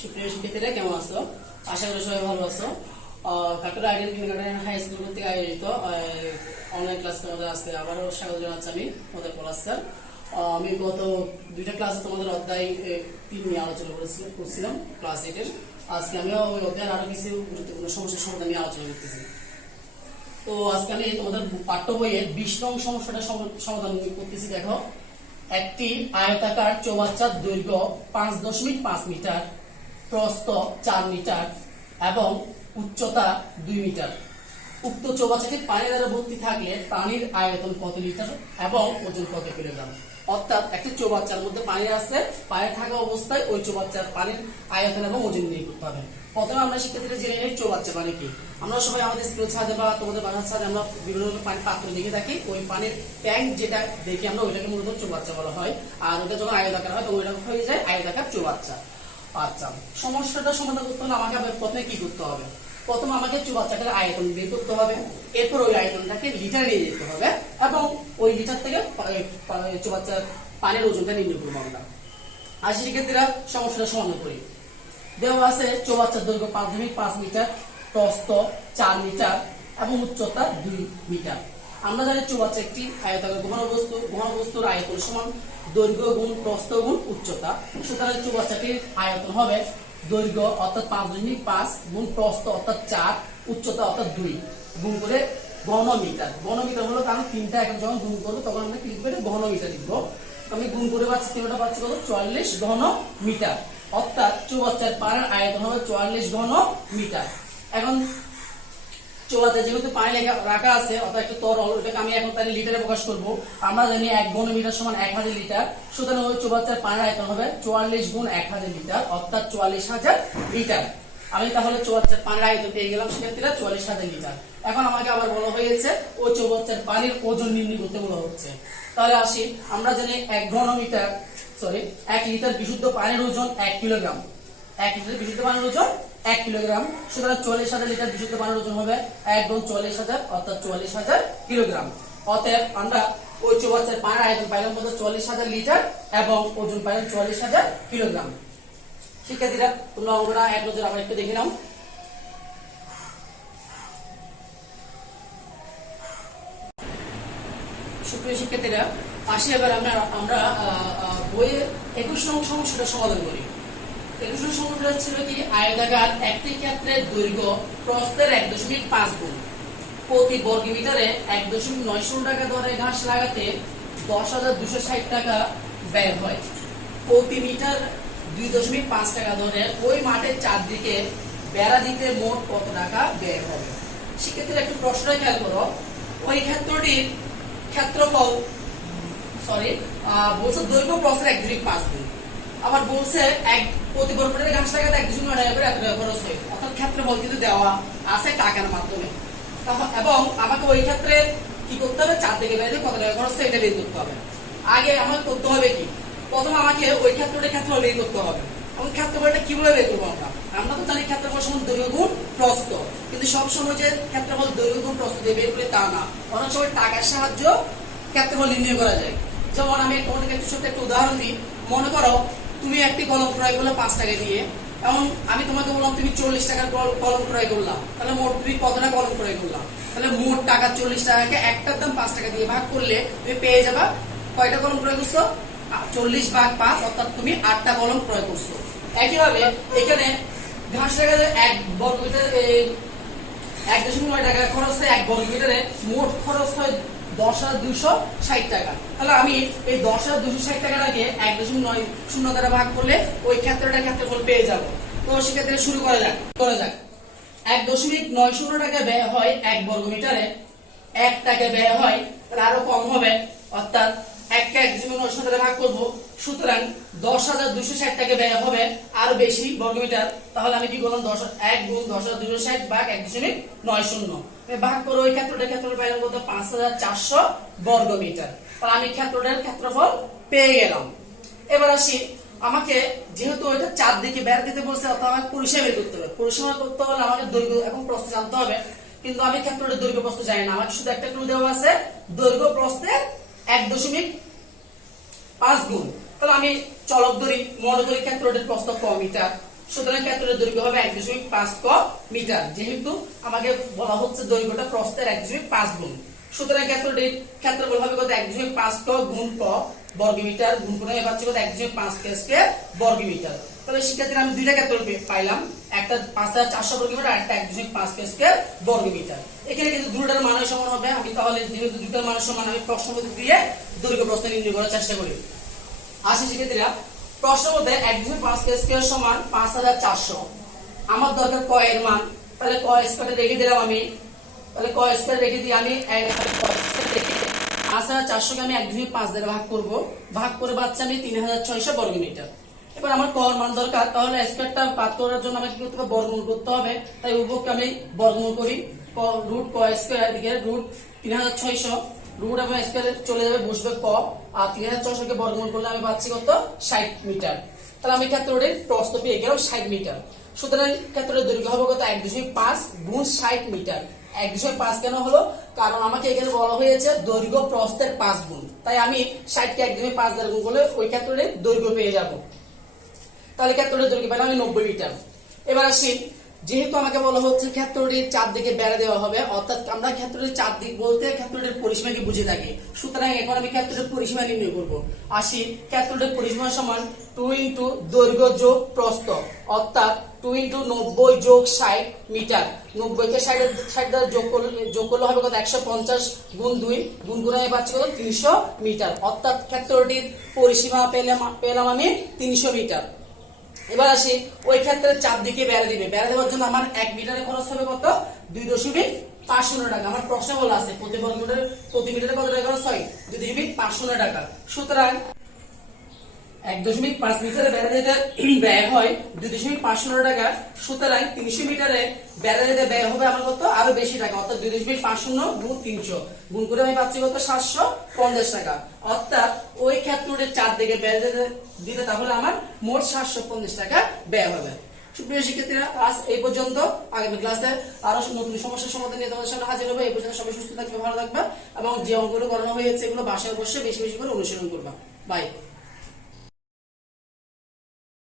সুপ্রিয় শিক্ষার্থীরা কেমন আছো? আশা করি সবাই ভালো আছো। কাটোরা আইডিয়াল কিন্ডারগার্টেন হাই স্কুল কর্তৃক আয়োজিত অনলাইন ক্লাস তোমাদের আজকে আবারও স্বাগত জানাচ্ছি। আমি তোমাদের পলাশ স্যার। আমি গত দুইটা ক্লাসে তোমাদের অধ্যায় 3 নিয়ে আলোচনা করছিলাম ক্লাস 8 এর। আজকে আমিও ওই অধ্যায়ের আরো কিছু গুরুত্বপূর্ণ সমস্যার সমাধান নিয়ে আলোচনা করতেছি। তো আজকে আমি তোমাদের পাঠ্য বইয়ের 20 নং সমস্যাটা সমাধান করতেছি। দেখো, একটি আয়তাকার চৌবাচ্চার দৈর্ঘ্য 5.5 মিটার, প্রস্থ 4 মিটার এবং উচ্চতা 2 মিটার। উক্ত চৌবাচ্চাটি পানি দ্বারা ভর্তি থাকলে পানির আয়তন কত লিটার এবং ওজন কত কিলোগ্রাম? অর্থাৎ একটি চৌবাচ্চার মধ্যে পানি আছে, পানি থাকা অবস্থায় ওই চৌবাচ্চার পানির আয়তন এবং ওজন নির্ণয় করতে হবে। প্রথমে আমরা শিক্ষার্থীরা জেনে নিই চৌবাচ্চা মানে কি। আমরা সবাই আমাদের স্কুলের ছাদে বা তোমাদের বাসার ছাদে আমরা বিভিন্ন রকমের পানির পাত্র দেখে থাকি। ওই পানির ট্যাঙ্ক যেটা দেখি আমরা ওইটাকে মূলত চৌবাচ্চা বলা হয়। আর ওটা যখন আয়তাকার হয় তখন ওইটা হয়ে যায় আয়তাকার চৌবাচ্চা। আচ্ছা, সমস্যাটা সমাধান করতে হলে আমাকে প্রথমে কি করতে হবে? প্রথমে আমাকে চৌবাচ্চাটার আয়তন বের করতে হবে, এরপর ওই আয়তনটাকে লিটারে নিয়ে যেতে হবে এবং ওই লিটার থেকে চৌবাচ্চার পানির ওজনটা নির্ণয় করবো আমরা। আর শিক্ষার্থীরা সমস্যাটা সমাধান করি। দেওয়া আছে চৌবাচ্চার দৈর্ঘ্য 5.5 মিটার, প্রস্থ 4 মিটার এবং উচ্চতা 2 মিটার। আমরা জানি চৌবাচ্চা একটি আয়তাকার ঘনবস্তুর আয়তন সমান দৈর্ঘ্য গুণ প্রস্থ গুণ উচ্চতা। সুতরাং চৌবাচ্চাটির আয়তন হবে দৈর্ঘ্য অর্থাৎ 5.5 গুণ প্রস্থ অর্থাৎ 4, উচ্চতা অর্থাৎ 2 গুণ করে ঘনমিটার। ঘনমিটার হলো কারণ তিনটা এখন যখন গুণ করবো তখন আমরা কি লিখবো? ঘনমিটার লিখবো। আমি গুণ করে পাচ্ছি, তিনটা পাচ্ছি কত? 44 ঘন মিটার। অর্থাৎ চৌবাচ্চার পানির আয়তন হবে 44 ঘন মিটার। এখন চৌবাচ্চায় যেহেতু পানি রাখা আছে অর্থাৎ একটা তরল, ওটাকে আমি এখন তার লিটারে প্রকাশ করবো। আমরা জানি 1 ঘন মিটার সমান 1000 লিটার। সুতরাং ওই চৌবাচ্চার পানির আয়তন হবে 44 গুণ 1000 লিটার অর্থাৎ 44,000 লিটার। আমি তাহলে চৌবাচ্চার পানির আয়তন পেয়ে গেলাম শিক্ষার্থীরা 44,000 লিটার। এখন আমাকে আবার বলা হয়েছে ওই চৌবাচ্চার পানির ওজন নির্ণয় করতে বলা হচ্ছে। তাহলে আসি, আমরা জানি 1 লিটার বিশুদ্ধ পানির ওজন 1 কিলোগ্রাম। 1 লিটার বিশুদ্ধ পানির ওজন 1 কিলোগ্রাম। সুতরাং 44,000 লিটার বিশুদ্ধ পানির ওজন হবে 1 গুণ 44,000 অর্থাৎ 44,000 কিলোগ্রাম। অতএব আমরা ওই চৌবাচ্চার পানির আয়তন পাইলাম কত? 44,000 লিটার এবং ওজন পাইলাম 44,000 কিলোগ্রাম। শিক্ষার্থীরা তোমরা অঙ্কটা এক নজর আবার একটু দেখে নাও। সুপ্রিয় শিক্ষার্থীরা, আসি এবার আমরা বইয়ের 21 নং সমস্যাটা সমাধান করি। 21 নং সমস্যাটা ছিল কি? আয়তাকার একটি ক্ষেত্রের দৈর্ঘ্য প্রস্থের 1.5 গুণ, প্রতি বর্গ মিটারে 1.9 টাকা দরে ঘাস লাগাতে 10,260 টাকা ব্যয় হয়। প্রতি মিটার 2.5 টাকা দরে ওই মাঠের চারদিকে বেড়া দিতে মোট কত টাকা ব্যয় হবে? শিক্ষার্থীরা একটু প্রশ্নটা খেয়াল করো। ওই ক্ষেত্রটির ক্ষেত্রফল বলছে দৈর্ঘ্য প্রস্থের 1.5 গুণ, আবার বলছে প্রতি বর্গ মিটারে ঘাস লাগাতে 1.9 টাকা করে এত টাকা খরচ হয়। অর্থাৎ ক্ষেত্রফল কিন্তু দেওয়া আছে টাকার মাধ্যমে। এবং আমাকে ওই ক্ষেত্রে কি করতে হবে? চারদিকে বেড়ে কত টাকা খরচ হয় এটা বের করতে হবে। আগে আমাকে করতে হবে কি? প্রথমে আমাকে ওই ক্ষেত্রটা ক্ষেত্রফল বের করতে হবে। এবং ক্ষেত্রফলটা কিভাবে বের করবো? আমরা তো জানি ক্ষেত্রফল সমান দৈর্ঘ্য গুণ প্রস্থ, কিন্তু সবসময় যে ক্ষেত্রফল দৈর্ঘ্য গুণ প্রস্থ দিয়ে বের করে তা না, অনেক সময় টাকার সাহায্য ক্ষেত্রফল নির্ণয় করা যায়। যেমন আমি তোমাদেরকে একটা উদাহরণ দিই। মনে করো তুমি একটি কলম ক্রয় করলে 5 টাকা দিয়ে, এবং আমি তোমাকে বললাম তুমি 40 টাকার কলম ক্রয় করলাম, তাহলে মোট তুমি কতটা কলম ক্রয় করলাম? তাহলে মোট টাকা 40 টাকাকে একটার দাম 5 টাকা দিয়ে ভাগ করলে তুমি পেয়ে যাবা কয়টা কলম ক্রয় করছো? 40 ভাগ 5 অর্থাৎ তুমি 8টা কলম ক্রয় করছো। একইভাবে এখানে ঘাস লাগাতে 1 বর্গ মিটার 1.9 টাকা খরচ হয় 1 বর্গ মিটারে, মোট খরচ হয় 10,260 টাকা। তাহলে আমি এই 10,260 টাকাটাকে 1.90 দ্বারা ভাগ করলে ওই ক্ষেত্রফল পেয়ে যাব। তো সেক্ষেত্রে শুরু করা যাক। 1.90 টাকা ব্যয় হয় 1 বর্গ মিটারে, 1 টাকা ব্যয় হয়, তাহলে আরো কম হবে, অর্থাৎ 1.90 দ্বারা ভাগ করবো। সুতরাং 10,260 টাকা ব্যয় হবে আরো বেশি বর্গ মিটার। তাহলে আমি কি করলাম? 1 গুণ 10,260 ভাগ 1.90 ভাগ করে ওই ক্ষেত্রফল পাইলাম কত? 5,400 বর্গ মিটার। তাহলে আমি ক্ষেত্রটার ক্ষেত্রফল পেয়ে গেলাম। এবার আসি, আমাকে যেহেতু ওইটা চারদিকে বেড়া দিতে বলছে অর্থাৎ আমাকে পরিসীমা বের করতে হবে। পরিসীমা করতে হলে আমাকে দৈর্ঘ্য এবং প্রস্থ জানতে হবে, কিন্তু আমি ক্ষেত্রটার দৈর্ঘ্য প্রস্থ জানি না। আমাকে শুধু একটা ক্লু দেওয়া আছে, দৈর্ঘ্য প্রস্থের 1.5 গুণ। তাহলে আমি চলক ধরি, মনে করি ক্ষেত্রটির প্রস্থ ক মিটার, সুতরাং ক্ষেত্রের দৈর্ঘ্য হবে 1.5 মিটার। যেহেতু আমাকে বলা হচ্ছে দৈর্ঘ্যটা প্রস্থের 1.5 গুণ, সুতরাং ক্ষেত্রটির ক্ষেত্রফল হবে কত 1.5 গুণ ক বর্গমিটার গুণ করে পাচ্ছি কত 1.5 স্কয়ার বর্গমিটার। তাহলে শিক্ষার্থীরা আমি দুইটা ক্ষেত্রফল পাইলাম, একটা 5400 বর্গমিটার আর একটা 1.5 স্কয়ার বর্গমিটার। এখানে কিন্তু দুটোর মান সমান হবে। আমি তাহলে যেহেতু দুটোর মান সমান, আমি প্রশ্ন পদ্ধতি দিয়ে দৈর্ঘ্য প্রস্থ নির্ণয় করার চেষ্টা করি। আসি শিক্ষার্থীরা, প্রশ্ন মধ্যে 1.5 স্কয়ার সমান 5400। আমার দরকার ক এর মান, তাহলে ক স্কয়ার রেখে দিলাম আমি, তাহলে ক স্কয়ার রেখে দিয়ে আমি 5400 কে আমি 1.5 দ্বারা ভাগ করব, ভাগ করে পাচ্ছি আমি 3600 বর্গমিটার। এবার আমার ক এর মান দরকার, তাহলে স্কয়ারটা বাদ করার জন্য আমাকে কি করতে হবে, বর্গমূল করতে হবে। তাই উভয়কে আমি বর্গমূল করি, রুট ক স্কয়ার এদিকে রুট 3600, রুট এবং স্কয়ারে চলে যাবে, বসবে ক, আর 3600 কে বর্গমূল করলে আমি পাচ্ছি কত 60 মিটার। তাহলে আমি ক্ষেত্রটির প্রস্থ পেয়ে গেলাম 60 মিটার। সুতরাং ক্ষেত্রের দৈর্ঘ্য হবে কত 1.5 গুণ 60 মিটার। 1.5 কেন হলো, কারণ আমাকে এখানে বলা হয়েছে দৈর্ঘ্য প্রস্থের 5 গুণ, তাই আমি 60 কে 1.5 দ্বারা গুণ করলে ওই ক্ষেত্রটির দৈর্ঘ্য পেয়ে যাব। তাহলে ক্ষেত্রটির দৈর্ঘ্য পেলাম আমি 90 মিটার। এবার আসি, যেহেতু আমাকে বলা হচ্ছে ক্ষেত্রটির চারদিকে বেড়া দেওয়া হবে, অর্থাৎ আমরা ক্ষেত্রটির চারদিক বলতে ক্ষেত্রটির পরিসীমাকে বুঝে থাকি। সুতরাং এখন আমি ক্ষেত্রটির পরিসীমা নির্ণয় করব। আসি, ক্ষেত্রটির পরিসীমা সমান 2 ইন্টু দৈর্ঘ্য যোগ প্রস্থ, অর্থাৎ 2 ইন্টু 90 যোগ 60 মিটার। 90 কে 60 দ্বারা যোগ করলে হবে কত 150 গুণ 2 গুণ করে আমি পাচ্ছি কত 300 মিটার। অর্থাৎ ক্ষেত্রটির পরিসীমা পেলাম আমি 300 মিটার। এবার আসি, ওই ক্ষেত্রে চারদিকে বেড়া দিবে, বেড়া দেওয়ার জন্য আমার 1 মিটারে খরচ হবে কত 2.5 টাকা। আমার প্রশ্ন বলা আছে প্রতি বর্গমিটার প্রতি মিটারে কত টাকা খরচ হয়, 2.5 টাকা। সুতরাং 1.5 মিটারে বেড়া দিতে ব্যয় হয় 2.5 টাকা। সুতরাং 300 মিটারে বেড়া দিতে ব্যয় হবে আমার কত আরো বেশি টাকা, অর্থাৎ 2.5 গুণ 300 গুণ করে আমি পাচ্ছি কত 750 টাকা। অর্থাৎ ওই ক্ষেত্রটির চারদিকে বেড়া দিতে তাহলে আমার মোট 750 টাকা ব্যয় হবে। সুপ্রিয় শিক্ষার্থীরা, আজ এই পর্যন্ত। আগামী ক্লাসে আরো নতুন সমস্যার সমাধান নিয়ে তোমাদের সামনে হাজির হবে। এই পর্যন্ত সবাই সুস্থ থাকবে, ভালো থাকবে, এবং যে অঙ্কগুলো করানো হয়েছে এগুলো বাসায় বসে বেশি বেশি করে অনুশীলন করবা। বাই।